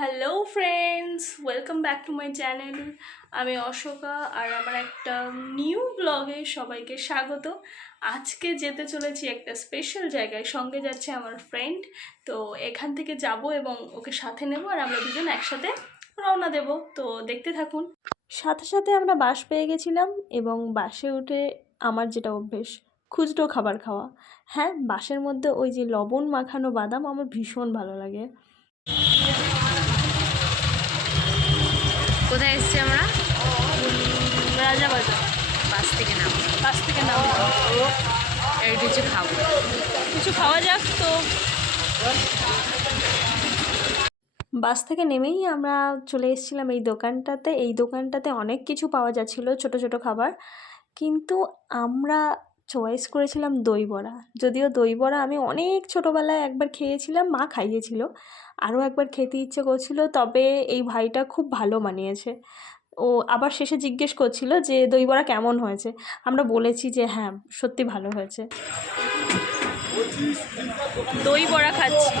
Hello friends, welcome back to my channel. আমি অশোকা আর আমার একটা নিউ ব্লগে সবাইকে স্বাগত। আজকে যেতে চলেছি একটা স্পেশাল জায়গায়, সঙ্গে যাচ্ছে আমার ফ্রেন্ড। তো এখান থেকে যাব এবং ওকে সাথে নেব আর আমরা দুজন একসাথে রওনা দেব। তো দেখতে থাকুন। সাথে সাথে আমরা বাস পেয়ে গেছিলাম এবং বাসে উঠে আমার যেটা অভ্যেস, খুচরো খাবার খাওয়া। হ্যাঁ, বাসের মধ্যে ওই যে লবণ মাখানো বাদাম আমার ভীষণ ভালো লাগে। কোথায় এসেছি আমরা? রাজাবাজার। বাস থেকে নামবো। বাস থেকে নামবো, আর কিছু খাবো। কিছু খাওয়া যাক। তো বাস থেকে নেমেই আমরা চলে এসেছিলাম এই দোকানটাতে। এই দোকানটাতে অনেক কিছু পাওয়া যাচ্ছিলো, ছোট ছোট খাবার, কিন্তু আমরা চয়েস করেছিলাম দই বড়া। যদিও দই বড়া আমি অনেক ছোটোবেলায় একবার খেয়েছিলাম, মা খাইয়েছিল, আরও একবার খেতে ইচ্ছে করছিল। তবে এই ভাইটা খুব ভালো বানিয়েছে। ও আবার শেষে জিজ্ঞেস করছিল যে দই বড়া কেমন হয়েছে। আমরা বলেছি যে হ্যাঁ, সত্যি ভালো হয়েছে। দই বড়া খাচ্ছি।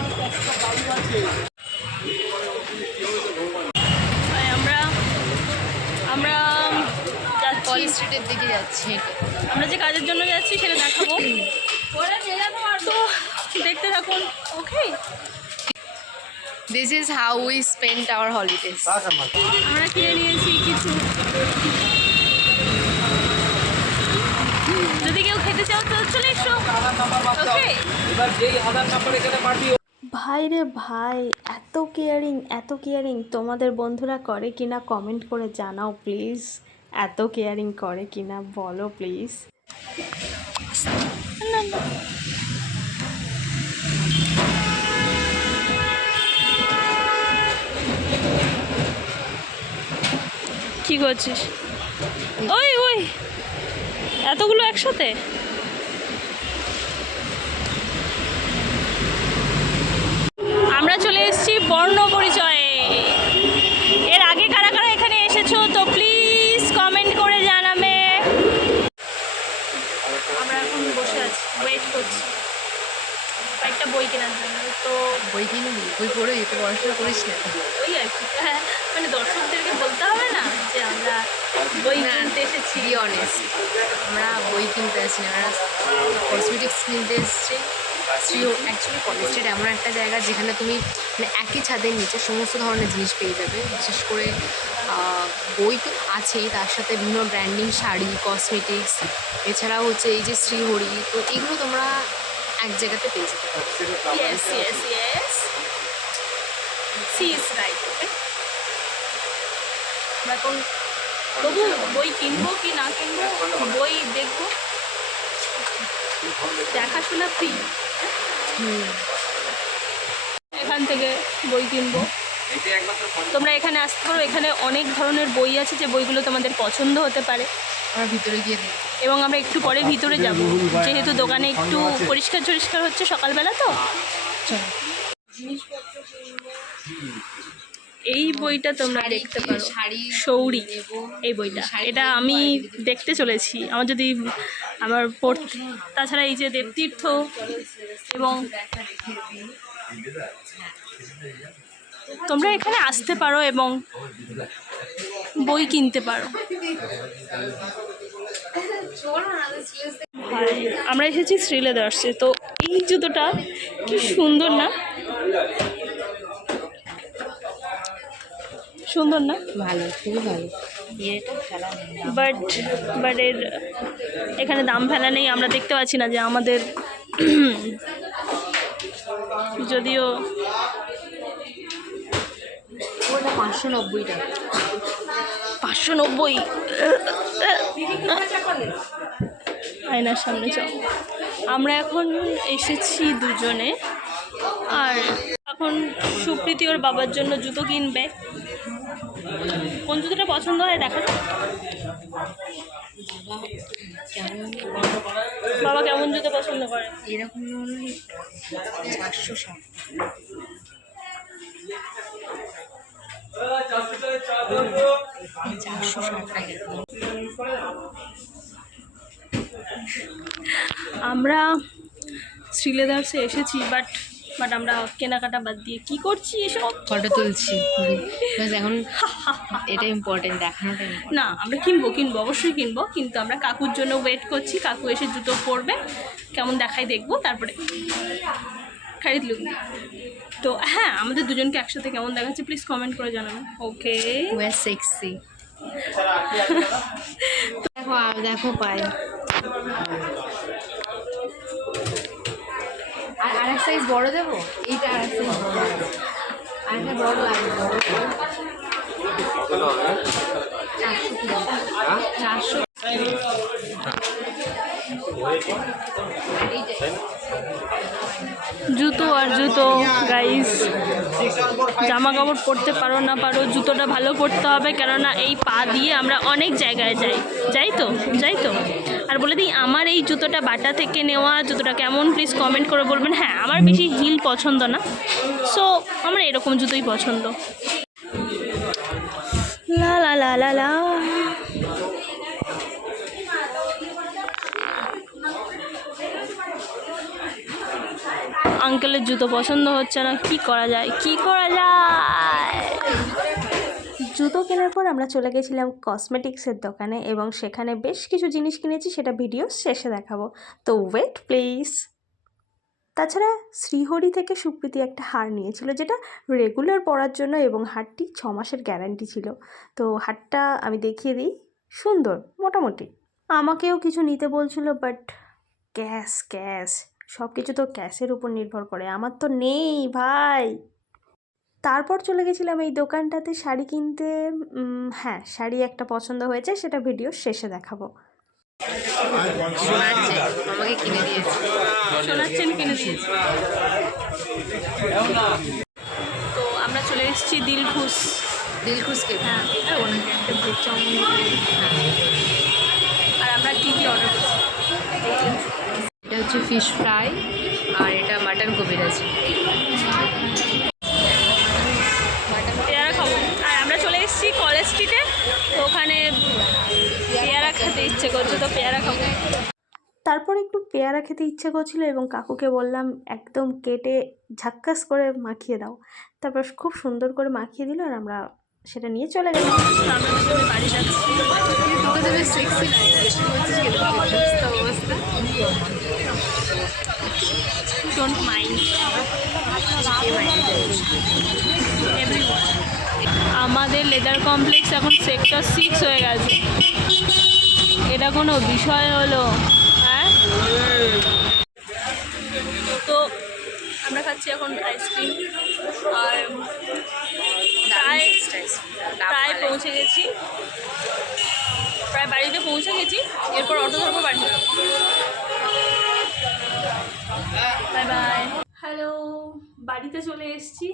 আমরা আমরা কলেজ স্ট্রিটের দিকে যাচ্ছি। আমরা যে কাজের জন্য যাচ্ছি সেটা দেখাবো, তো দেখতে থাকুন। Okay, this is how we spend our holidays. আমরা কিনে নিয়েছি কিছু। যদি কেউ খেতে চাও তো চলে এসো। ওকে, ভাই রে ভাই, এত কেয়ারিং, এত কেয়ারিং। তোমাদের বন্ধুরা করে কিনা কমেন্ট করে জানাও প্লিজ। এত কেয়ারিং করে কিনা বলো প্লিজ। কি করছিস? ওই ওই এতগুলো একসাথে? আমরা চলে এসেছি বর্ণ পরিচয়ে। এর আগে কারা কারা এখানে এসেছো তো প্লিজ কমেন্ট করে জানাবে। আমরা এখন বসে আছি, ওয়েট করছি একটা বই কেনার জন্য। তো বই কিনবি? বই পড়ে যেতে পড়াশোনা করিস না? ওই আর কি, হ্যাঁ, মানে দর্শকদেরকে বলতে হবে না যে আমরা বই কিনতে এসেছি। বি অনেস্ট, আমরা বই কিনতে আসছি না, আমরা কসমেটিক্স কিনতে এসেছি। অ্যাকচুয়ালি কলেজ স্ট্রিট এমন একটা জায়গা যেখানে তুমি মানে একই ছাদের নিচে সমস্ত ধরনের জিনিস পেয়ে যাবে। বিশেষ করে বই তো আছেই, তার সাথে বিভিন্ন ব্র্যান্ডিং শাড়ি, কসমেটিক্স, এছাড়াও হচ্ছে এই যে শ্রীহরি, তো এগুলো তোমরা এক জায়গাতে পেয়ে যেতে পারো। Yes, yes, yes. She is right. Okay. এখন তবু বই কিনবো কি না কিনবো, বই দেখবো, দেখাশোনা ফ্রি। এখান থেকে বই কিনবো। তোমরা এখানে আসতে পারো, এখানে অনেক ধরনের বই আছে যে বইগুলো তোমাদের পছন্দ হতে পারে। আমরা ভিতরে গিয়ে দেখি এবং আমরা একটু পরে ভিতরে যাব, যেহেতু দোকানে একটু পরিষ্কার টরিষ্কার হচ্ছে সকালবেলা। তো এই বইটা তোমরা দেখতে পারো, শৌরি, এই বইটা, এটা আমি দেখতে চলেছি। আমার যদি আমার পড়তে, তাছাড়া এই যে দেবতীর্থ, এবং তোমরা এখানে আসতে পারো এবং বই কিনতে পারো। আমরা এসেছি শ্রীলেদার্সে। তো এই জুতোটা কি সুন্দর না? সুন্দর না? ভালো, খুবই ভালো। বাট এর এখানে দাম ফেলা নেই, আমরা দেখতে পাচ্ছি না যে আমাদের যদিও 590 টাকা। 590? আয়নার সামনে চল। আমরা এখন এসেছি দুজনে, আর এখন সুপ্রীতি ওর বাবার জন্য জুতো কিনবে। কোন জুতোটা পছন্দ হয় দেখা যাক। বাবা কেমন জুতো পছন্দ করে? এরকম 460। আমরা শ্রীলেদার্সে এসেছি, বাট বাট আমরা কেনাকাটা বাদ দিয়ে কি করছি এসব ফটো তুলছি বাস এখন, এটা ইম্পর্টেন্ট, দেখানোটা important। না আমরা কিনবো অবশ্যই কিনবো, কিন্তু আমরা কাকুর জন্য ওয়েট করছি। কাকু এসে জুতো পরবে, কেমন দেখাই দেখবো, তারপরে খারিদ লুক। তো হ্যাঁ, আমাদের দুজনকে একসাথে কেমন দেখাচ্ছে প্লিজ কমেন্ট করে জানাবেন। ওকে, We are sexy। দেখো দেখো পাই, আর আরেক সাইজ বড় দেবো, এইটা আরেক সাইজ বড়, আরেকটা বড় লাগবে। 400 জুতো আর জুতো গাইস, জামা কাপড় পরতে পারো না পারো, জুতোটা ভালো পরতে হবে, কেননা এই পা দিয়ে আমরা অনেক জায়গায় যাই তো। আর বলে দিই, আমার এই জুতোটা বাটা থেকে নেওয়া, জুতোটা কেমন প্লিজ কমেন্ট করে বলবেন। হ্যাঁ, আমার বেশি হিল পছন্দ না, সো আমার এরকম জুতোই পছন্দ। লা লা লা লা লা। আঙ্কেলের জুতো পছন্দ হচ্ছে না, কি করা যায়। জুতো কেনার পর আমরা চলে গেছিলাম কসমেটিক্সের দোকানে এবং সেখানে বেশ কিছু জিনিস কিনেছি, সেটা ভিডিও শেষে দেখাবো, তো ওয়েট প্লিজ। তাছাড়া শ্রীহরি থেকে সুপ্রীতি একটা হার নিয়েছিল, যেটা রেগুলার পরার জন্য, এবং হারটি 6 মাসের গ্যারান্টি ছিল। তো হারটা আমি দেখিয়ে দিই, সুন্দর মোটামুটি। আমাকেও কিছু নিতে বলছিল, বাট ক্যাশ সব কিছু তো ক্যাশের উপর নির্ভর করে, আমার তো নেই ভাই। তারপর চলে গেছিলাম এই দোকানটাতে শাড়ি কিনতে। হ্যাঁ, শাড়ি একটা পছন্দ হয়েছে, সেটা ভিডিও শেষে দেখাবো। আমাকে কিনে দিয়েছে, শোনাচ্ছেন কিনে দিয়েছি। তো আমরা চলে এসেছি দিলখুশকে। হ্যাঁ, ওনাকে একটা ভেজ চাউমিন, আর আমরা কী অর্ডার করছি। এটা হচ্ছে ফিশ ফ্রাই, আর এটা মাটন কবিরাজি। পেয়ারা খাবো। আর আমরা চলে এসেছি কলেজ স্ট্রিটে, তো ওখানে পেয়ারা খেতে ইচ্ছে করছে, তো পেয়ারা খাবো। তারপর একটু পেয়ারা খেতে ইচ্ছে করছিল এবং কাকুকে বললাম একদম কেটে ঝাক্কাস করে মাখিয়ে দাও। তারপর খুব সুন্দর করে মাখিয়ে দিল, আর আমরা সেটা নিয়ে চলে গেলাম। তো আমরা দুজনে বাড়ি যাচ্ছি। দুটো বেশ সেক্সি অবস্থা। Don't mind everyone. আমাদের লেদার কমপ্লেক্স এখন সেক্টর 6 হয়ে গেছে, এটা কোনো বিষয় হলো? হ্যাঁ, তো আমরা খাচ্ছি এখন আইসক্রিম, আর প্রায় পৌঁছে গেছি, প্রায় বাড়িতে পৌঁছে গেছি। এরপর অটো ধরবো, বাড়ি যাবো। Bye bye. হ্যালো, বাড়িতে চলে এসেছি।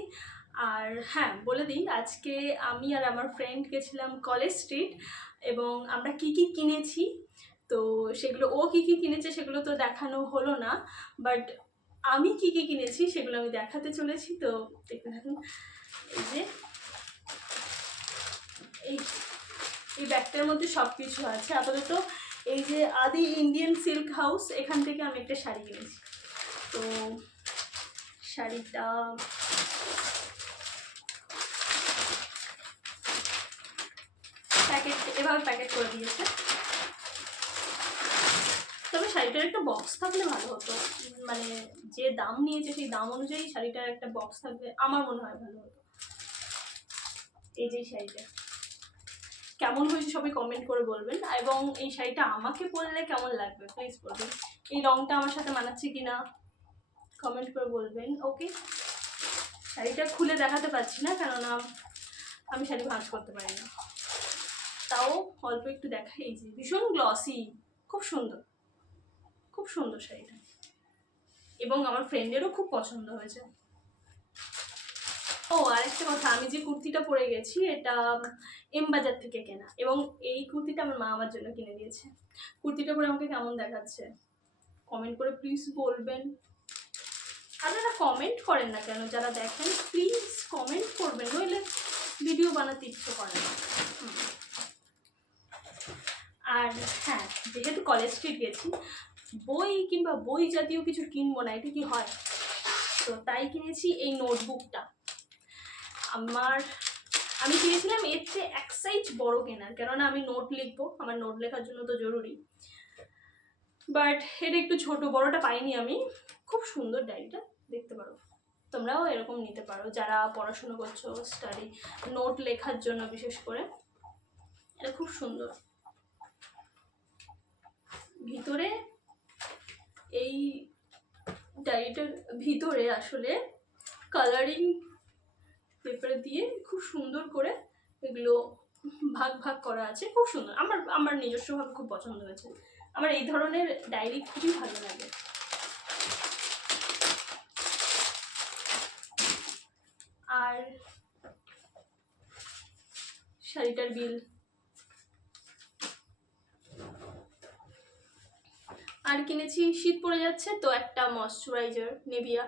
আর হ্যাঁ, বলে দিই, আজকে আমি আর আমার ফ্রেন্ড গেছিলাম কলেজ স্ট্রিট, এবং আমরা কি কিনেছি, তো সেগুলো, ও কি কিনেছে সেগুলো তো দেখানো হলো না, বাট আমি কি কিনেছি সেগুলো আমি দেখাতে চলেছি। তো দেখতে থাকুন। এই যে এই ব্যাগটার মধ্যে সব কিছু আছে আপাতত। এই যে আদি ইন্ডিয়ান সিল্ক হাউস, এখান থেকে আমি একটা শাড়ি কিনেছি। তো শাড়িটা এভাবে প্যাকেট করে দিয়েছে, তবে শাড়িটার একটা বক্স থাকলে ভালো হতো, মানে যে দাম নিয়েছে সেই দাম অনুযায়ী শাড়িটার একটা বক্স থাকলে আমার মনে হয় ভালো হতো। এই যে শাড়িটা কেমন হয়েছে সবাই কমেন্ট করে বলবেন, এবং এই শাড়িটা আমাকে পরলে কেমন লাগবে প্লিজ বলবেন। এই রঙটা আমার সাথে মানাচ্ছে কিনা কমেন্ট করে বলবেন। ওকে, শাড়িটা খুলে দেখাতে পারছি না, কেননা আমি শাড়ি ভাঁজ করতে পারি না, তাও অল্প একটু দেখাই। এই যে ভীষণ গ্লসি, খুব সুন্দর শাড়িটা, এবং আমার ফ্রেন্ডেরও খুব পছন্দ হয়েছে। ও আরেকটা কথা, আমি যে কুর্তিটা পরে গেছি এটা এম বাজার থেকে কেনা, এবং এই কুর্তিটা আমার মা আমার জন্য কিনে দিয়েছে। কুর্তিটা পরে আমাকে কেমন দেখাচ্ছে কমেন্ট করে প্লিজ বলবেন। আপনারা কমেন্ট করেন না কেন, যারা দেখেন প্লিজ কমেন্ট করবেন, নইলে ভিডিও বানাতে ইচ্ছে করে না। আর হ্যাঁ, যেহেতু কলেজ স্ট্রিট গেছি, বই কিংবা বই জাতীয় কিছু কিনবো না, এটা কি হয়? তো তাই কিনেছি এই নোটবুকটা। আমি কিনেছিলাম এর চেয়ে এক সাইজ বড় কেনার, কেননা আমি নোট লিখবো, আমার নোট লেখার জন্য তো জরুরি। বাট এটা একটু ছোট, বড়টা পাইনি আমি। খুব সুন্দর ডায়েরিটা, দেখতে পারো, তোমরাও এরকম নিতে পারো যারা পড়াশোনা করছো, স্টাডি নোট লেখার জন্য বিশেষ করে। এটা খুব সুন্দর। ভিতরে এই ডায়েরিটার ভিতরে আসলে কালারিং পেপার দিয়ে খুব সুন্দর করে এগুলো ভাগ ভাগ করা আছে, খুব সুন্দর। আমার নিজস্বভাবে খুব পছন্দ হয়েছে। আমার এই ধরনের ডায়েরি খুবই ভালো লাগে। আর শাড়িটার বিল। আর কিনেছি, শীত পড়ে যাচ্ছে তো একটা ময়শ্চারাইজার নেভিয়া।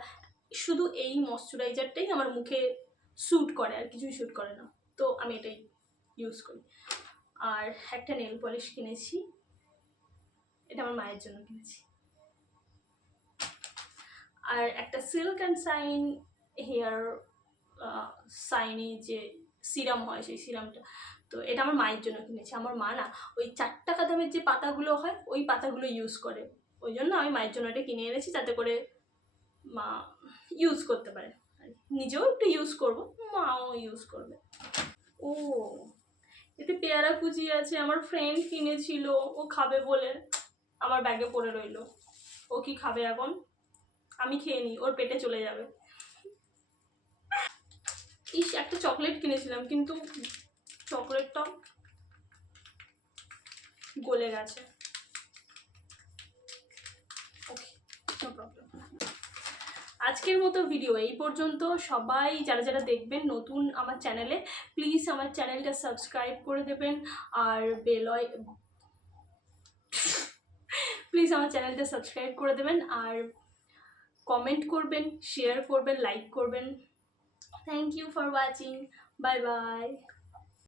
শুধু এই ময়শ্চারাইজারটাই আমার মুখে স্যুট করে, আর কিছুই স্যুট করে না, তো আমি এটাই ইউজ করি। আর একটা নেল পলিশ কিনেছি, এটা আমার মায়ের জন্য কিনেছি। আর একটা silk and shine hair shiny যে সিরাম হয়, সেই সিরামটা, তো এটা আমার মায়ের জন্য কিনেছি। আমার মা না ওই 4 টাকা দামের যে পাতাগুলো হয় ওই পাতাগুলো ইউজ করে, ওই জন্য আমি মায়ের জন্য এটা কিনে এনেছি, যাতে করে মা ইউজ করতে পারে। নিজেও একটু ইউজ করবো, মাও ইউজ করবে। ও, এতে পেয়ারা কুচি আছে, আমার ফ্রেন্ড কিনেছিল, ও খাবে বলে আমার ব্যাগে পড়ে রইলো। ও কি খাবে এখন? আমি খেয়ে নিই, ওর পেটে চলে যাবে। ইস, একটা চকলেট কিনেছিলাম কিন্তু চকলেটটা গলে গেছে। ওকে, নো প্রবলেম। আজকের মতো ভিডিও এই পর্যন্ত। সবাই যারা যারা দেখবেন নতুন আমার চ্যানেলে, প্লিজ আমার চ্যানেলটা সাবস্ক্রাইব করে দেবেন, আর প্লিজ আমার চ্যানেলটা সাবস্ক্রাইব করে দেবেন, আর কমেন্ট করবেন, শেয়ার করবেন, লাইক করবেন। Thank you for watching. Bye by.